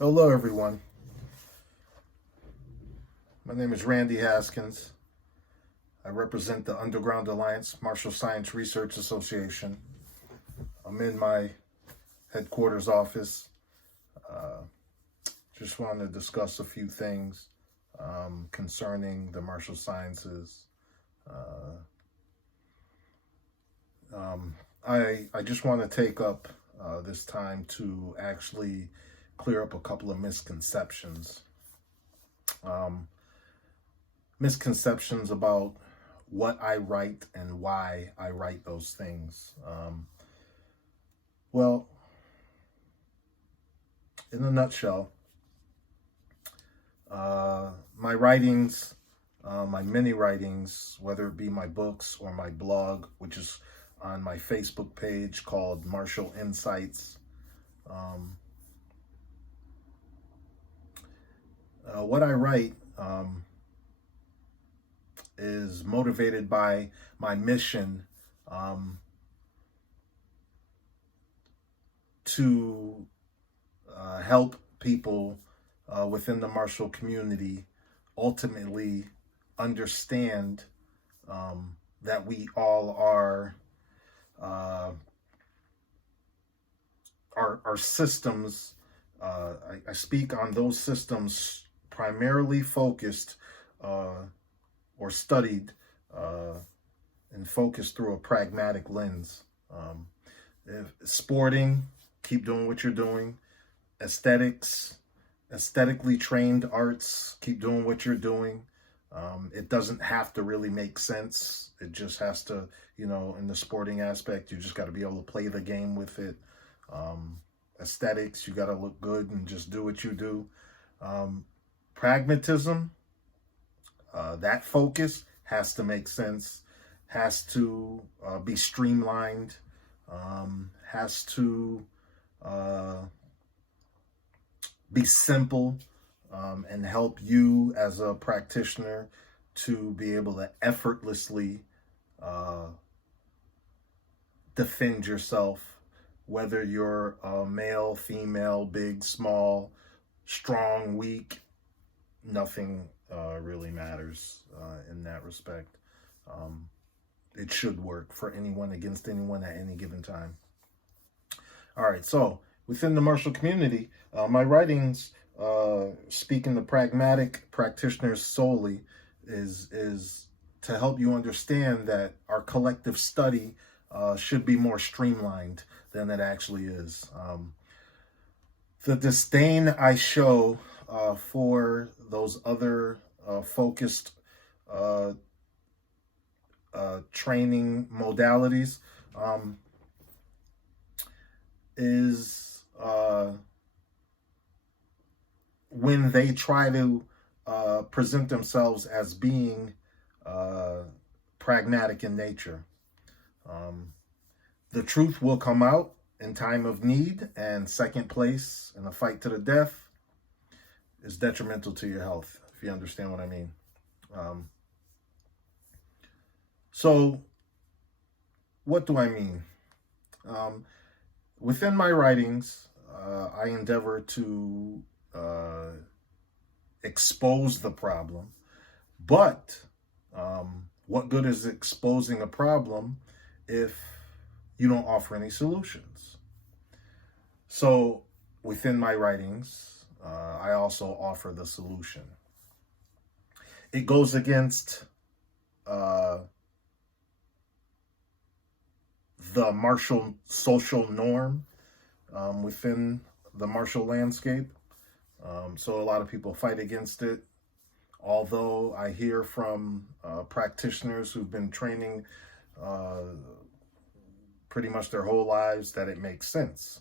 Hello, everyone. My name is Randy Haskins. I represent the Underground Alliance Martial Science Research Association. I'm in my headquarters office. Just wanted to discuss a few things concerning the martial sciences. I just want to take up this time to actually clear up a couple of misconceptions. Misconceptions about what I write and why I write those things. Well, in a nutshell, my writings, my many writings, whether it be my books or my blog, which is on my Facebook page called Martial Insights. What I write is motivated by my mission to help people within the martial community ultimately understand that we all are our systems. I speak on those systems primarily focused or studied and focused through a pragmatic lens. If sporting, keep doing what you're doing. Aesthetically trained arts, keep doing what you're doing. It doesn't have to really make sense. It just has to, in the sporting aspect, you just got to be able to play the game with it. Aesthetics, you got to look good and just do what you do. Pragmatism, that focus has to make sense, has to be streamlined, has to be simple, and help you as a practitioner to be able to effortlessly defend yourself, whether you're a male, female, big, small, strong, weak. Nothing really matters in that respect. It should work for anyone against anyone at any given time. All right, so within the martial community, my writings, speaking to pragmatic practitioners solely, is to help you understand that our collective study should be more streamlined than it actually is. The disdain I show for those other focused training modalities is when they try to present themselves as being pragmatic in nature. The truth will come out in time of need, and second place in a fight to the death is detrimental to your health, if you understand what I mean. So what do I mean? Within my writings, I endeavor to expose the problem, but what good is exposing a problem if you don't offer any solutions? So within my writings, I also offer the solution. It goes against the martial social norm within the martial landscape. So a lot of people fight against it. Although I hear from practitioners who've been training pretty much their whole lives that it makes sense.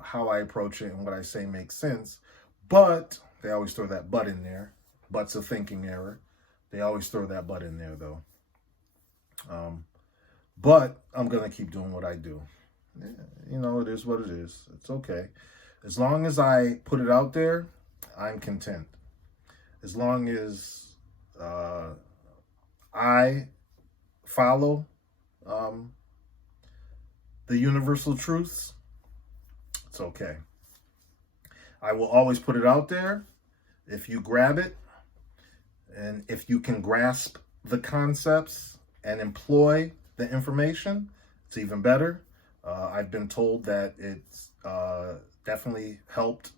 How I approach it and what I say makes sense. But they always throw that but in there. But's a thinking error. They always throw that but in there, though. But I'm going to keep doing what I do. It is what it is. It's okay. As long as I put it out there, I'm content. As long as I follow the universal truths, it's okay. I will always put it out there. If you grab it, and if you can grasp the concepts and employ the information, it's even better. I've been told that it's definitely helped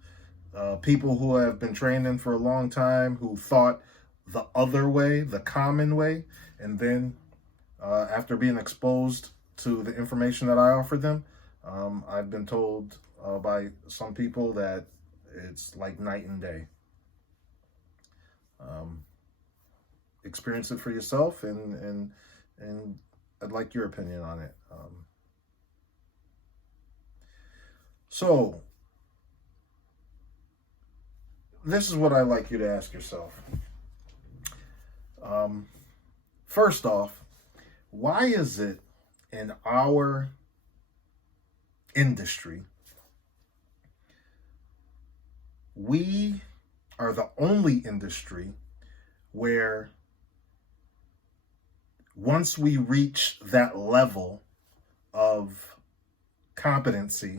people who have been training for a long time, who thought the other way, the common way, and then after being exposed to the information that I offer them, I've been told by some people that it's like night and day. Experience it for yourself, and I'd like your opinion on it. So this is what I'd like you to ask yourself. First off, why is it in our industry we are the only industry where once we reach that level of competency,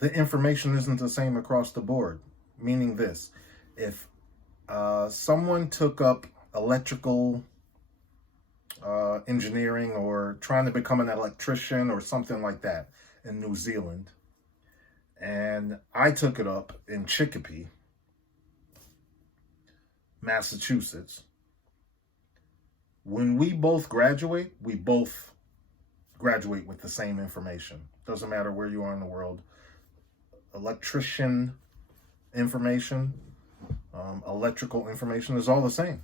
the information isn't the same across the board? Meaning this, if someone took up electrical engineering or trying to become an electrician or something like that in New Zealand, and I took it up in Chicopee, Massachusetts, when we both graduate with the same information. Doesn't matter where you are in the world. Electrician information, electrical information is all the same.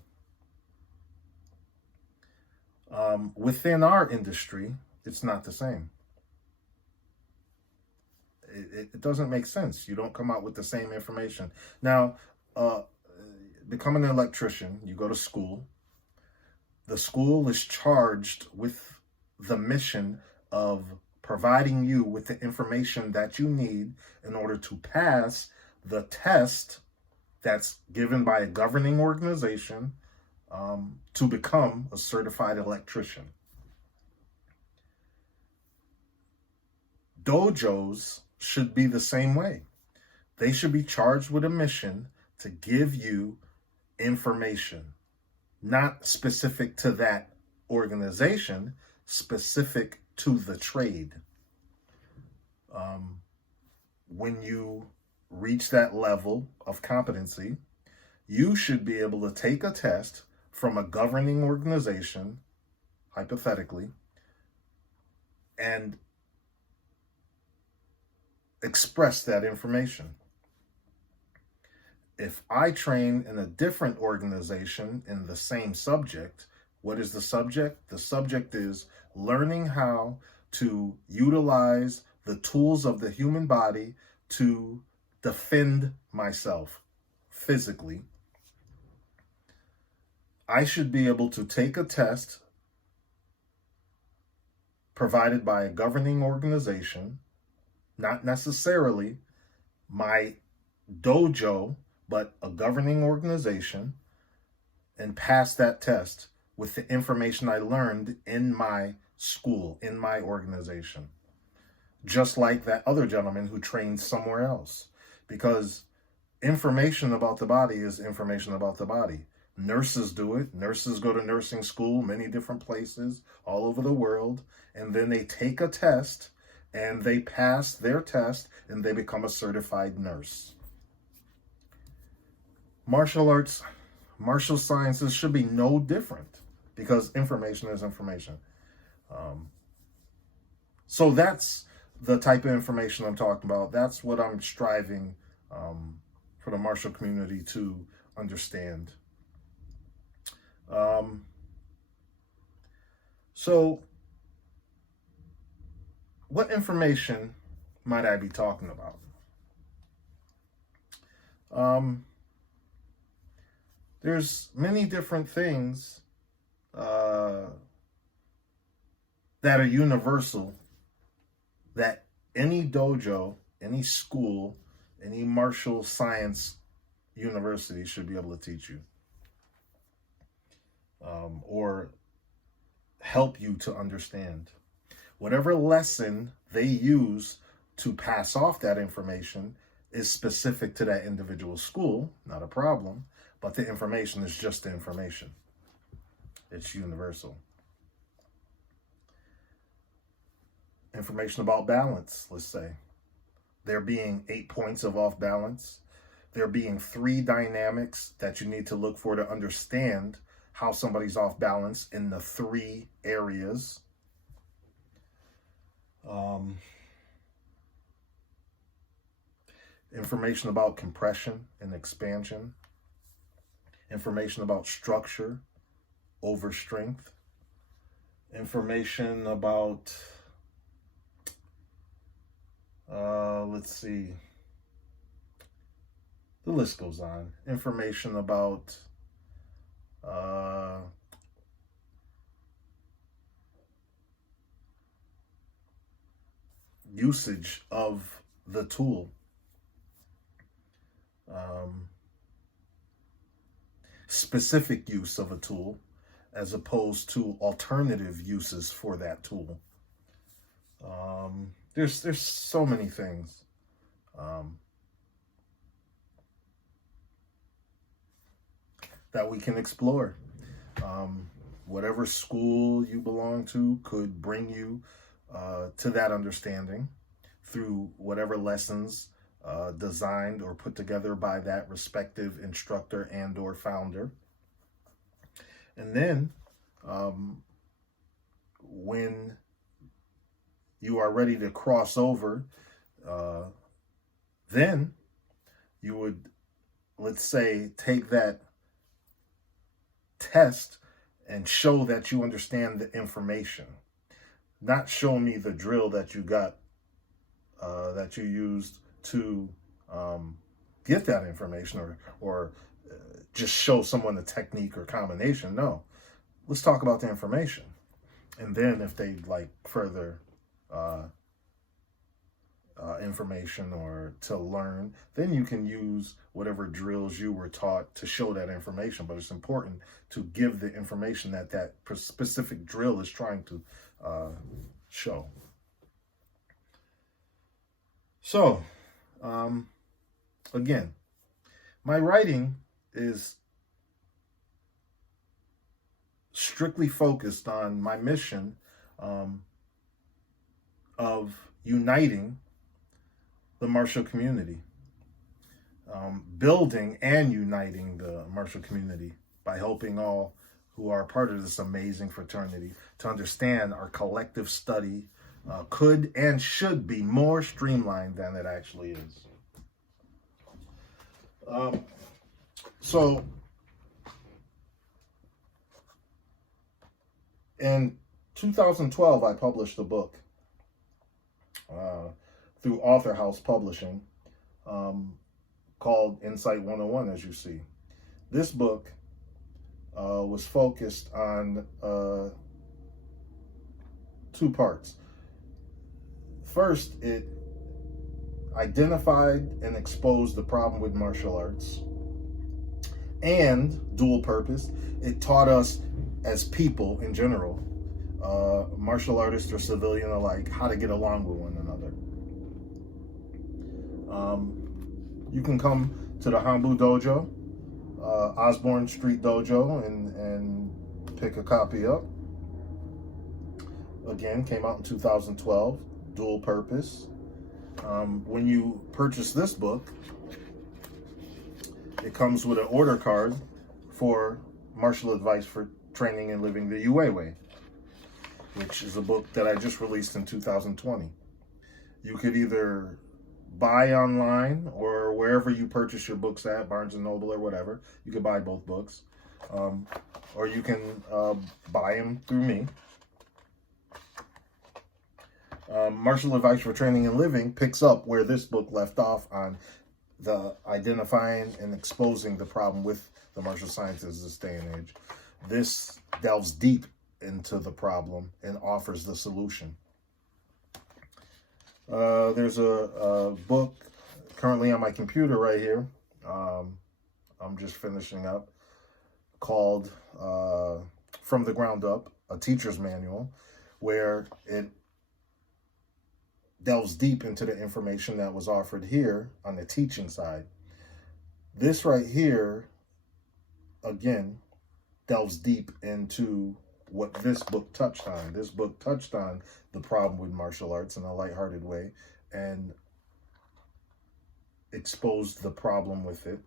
Within our industry, it's not the same. It doesn't make sense. You don't come out with the same information. Now, becoming an electrician, you go to school. The school is charged with the mission of providing you with the information that you need in order to pass the test that's given by a governing organization to become a certified electrician. Dojos should be the same way. They should be charged with a mission to give you information, not specific to that organization, specific to the trade. When you reach that level of competency, you should be able to take a test from a governing organization, hypothetically, and express that information. If I train in a different organization in the same subject, what is the subject? The subject is learning how to utilize the tools of the human body to defend myself physically. I should be able to take a test provided by a governing organization, not necessarily my dojo, but a governing organization, and pass that test with the information I learned in my school, in my organization. Just like that other gentleman who trained somewhere else. Because information about the body is information about the body. Nurses do it. Nurses go to nursing school, many different places all over the world, and then they take a test, and they pass their test, and they become a certified nurse. Martial arts, martial sciences should be no different, because information is information. So that's the type of information I'm talking about. That's what I'm striving for the martial community to understand. So what information might I be talking about? There's many different things that are universal that any dojo, any school, any martial science university should be able to teach you, or help you to understand. Whatever lesson they use to pass off that information is specific to that individual school, not a problem, but the information is just the information. It's universal. Information about balance, let's say. There being 8 points of off balance. There being 3 dynamics that you need to look for to understand how somebody's off balance in the 3 areas. Information about compression and expansion. Information about structure over strength. Information about, let's see, the list goes on. Information about usage of the tool. Specific use of a tool as opposed to alternative uses for that tool. There's so many things. That we can explore. Whatever school you belong to could bring you to that understanding through whatever lessons designed or put together by that respective instructor and or founder. And then when you are ready to cross over, then you would, let's say, take that test and show that you understand the information. Not show me the drill that you got, that you used to get that information, or just show someone the technique or combination. No, let's talk about the information. And then if they'd like further information or to learn, then you can use whatever drills you were taught to show that information. But it's important to give the information that that specific drill is trying to show. So, again, my writing is strictly focused on my mission of uniting the martial community, building and uniting the martial community by helping all who are part of this amazing fraternity to understand our collective study could and should be more streamlined than it actually is. So in 2012, I published a book through Author House Publishing called Insight 101, as you see. This book was focused on 2 parts. First, it identified and exposed the problem with martial arts, and dual purpose, it taught us as people in general, martial artists or civilian alike, how to get along with one another. You can come to the Hanbu Dojo, Osborne Street Dojo, and pick a copy up. Again, came out in 2012, dual purpose. When you purchase this book, it comes with an order card for Martial Advice for Training and Living the UA Way, which is a book that I just released in 2020. You could either buy online or wherever you purchase your books at, Barnes & Noble or whatever. You can buy both books. Or you can buy them through me. Martial Advice for Training and Living picks up where this book left off on the identifying and exposing the problem with the martial sciences this day and age. This delves deep into the problem and offers the solution. There's a book currently on my computer right here. I'm just finishing up, called From the Ground Up, a Teacher's Manual, where it delves deep into the information that was offered here on the teaching side. This right here, again, delves deep into what this book touched on. This book touched on the problem with martial arts in a lighthearted way and exposed the problem with it.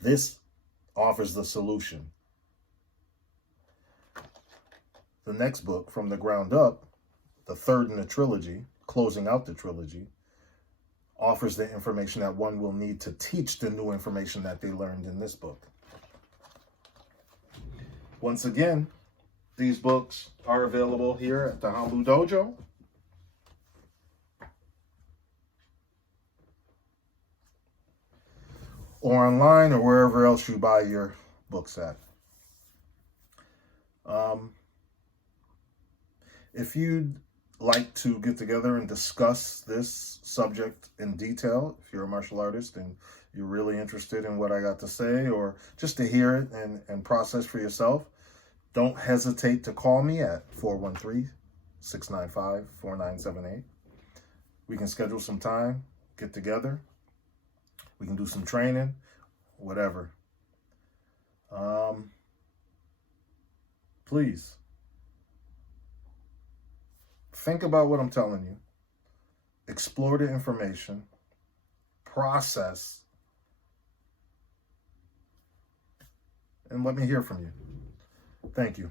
This offers the solution. The next book, From the Ground Up, the third in the trilogy, closing out the trilogy, offers the information that one will need to teach the new information that they learned in this book. Once again, these books are available here at the Hanbu Dojo. Or online, or wherever else you buy your books at. If you'd like to get together and discuss this subject in detail, if you're a martial artist and you're really interested in what I got to say, or just to hear it and process for yourself, don't hesitate to call me at 413-695-4978. We can schedule some time, get together. We can do some training, whatever. Please, think about what I'm telling you. Explore the information. Process. And let me hear from you. Thank you.